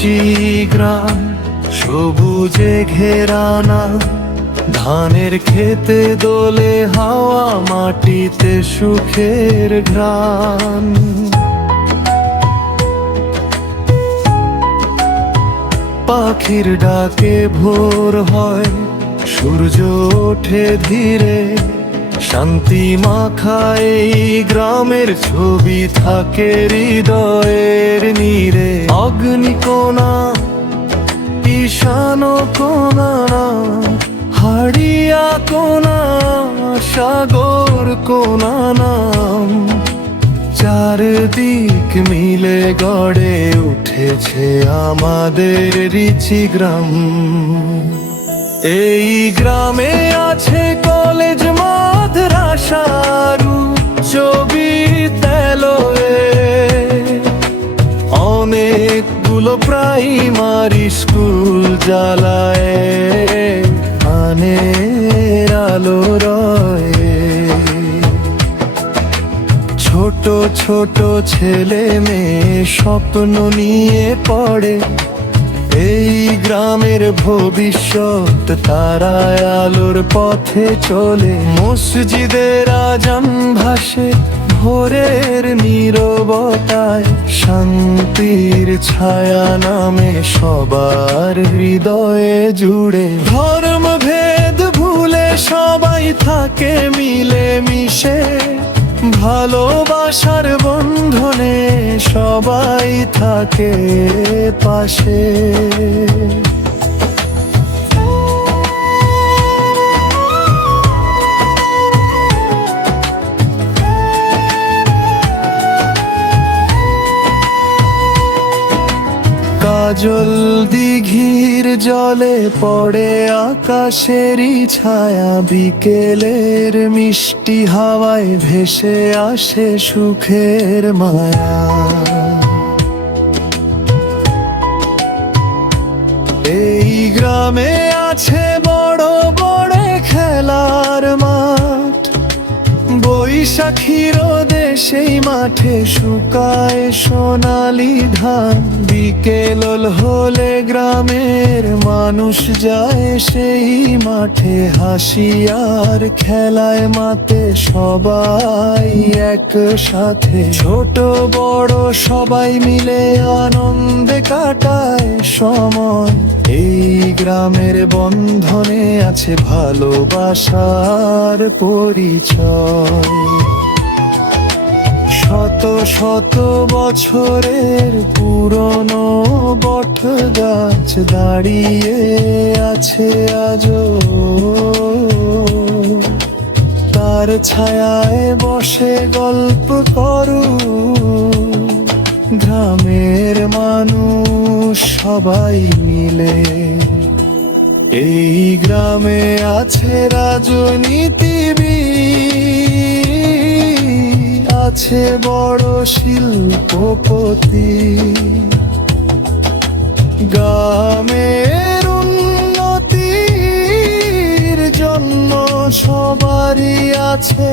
রিচি গ্রাম সবুজে ঘেরানা, ধানের খেতে দোলে হাওয়া, মাটিতে সুখের ঘ্রাণ। পাখির ডাকে ভোর হয়, সূর্য ওঠে ধীরে, শান্তি মাখায় এই গ্রামের ছবি থাকে হৃদয়ের নীড়ে। অগ্নিকোণা, ঈশান কোণা, হাড়িয়া কোণা, সাগর কোণা নাম, চারদিক মিলে গড়ে উঠেছে আমাদের রিচি গ্রাম। এই গ্রামে আছে কলেজ, মাদ্রাসারু বিদ্যালয়ে, অনেকগুলো প্রাইমারি স্কুল জ্বালায় আনের আলো রয়ে। ছোট ছোট ছেলে মেয়ে স্বপ্ন নিয়ে পড়ে, এই গ্রামের ভবিষ্যৎ তারায় আলোর পথে চলে। মসজিদের আজান ভাসে ভোরের নীরবতায়, শান্তির ছায়া নামে সবার হৃদয়ে জুড়ে। ধর্ম ভেদ ভুলে সবাই থাকে মিলে মিশে, ভালোবাসার বন্ধনে সবাই থাকে পাশে। কাজল দিঘির জলে পড়ে আকাশেরই ছায়া, বিকেলের মিষ্টি হাওয়ায় ভেসে আসে সুখের মায়া। এই গ্রামে আছে বড় বড় খেলার মাঠ, বৈশাখীর সেই মাঠে শুকায় সোনালি ধান। বিকেল হলে গ্রামের মানুষ যায় সেই মাঠে, হাসি আর খেলায় মাতে সবাই একসাথে। ছোট বড় সবাই মিলে আনন্দে কাটায় সময়, এই গ্রামের বন্ধনে আছে ভালোবাসার পরিচয়। শত শত বছরের পুরনো বট গাছ দাঁড়িয়ে আছে আজও, তার ছায়ায় বসে গল্প করু। গ্রামের মানুষ সবাই মিলে, এই গ্রামে আছে রাজনীতিবিদ, আছে বড় শিল্পপতি। গ্রামের উন্নতির জন্য সবারই আছে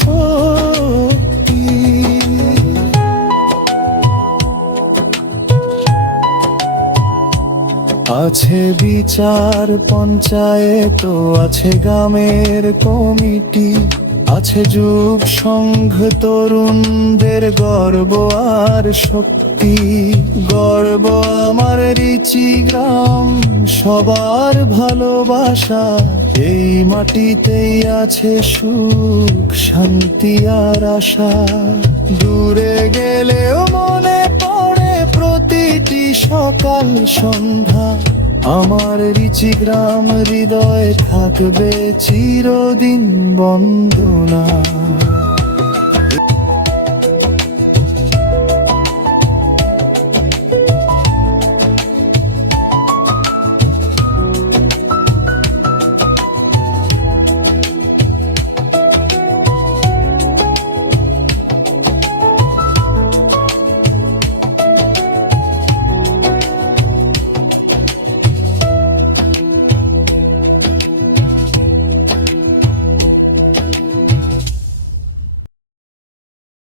শক্তি। আছে বিচার পঞ্চায়েত, আছে গ্রামের কমিটি, আছে যুব সংঘ, তরুণদের গর্ব আর শক্তি। গর্ব আমার রিচি গ্রাম, সবার ভালোবাসা, এই মাটিতেই আছে সুখ শান্তি আর আশা। দূরে গেলেও মনে পড়ে প্রতিটি সকাল সন্ধ্যা, আমার রিচি গ্রাম হৃদয়ে থাকবে চিরদিন বন্দনা।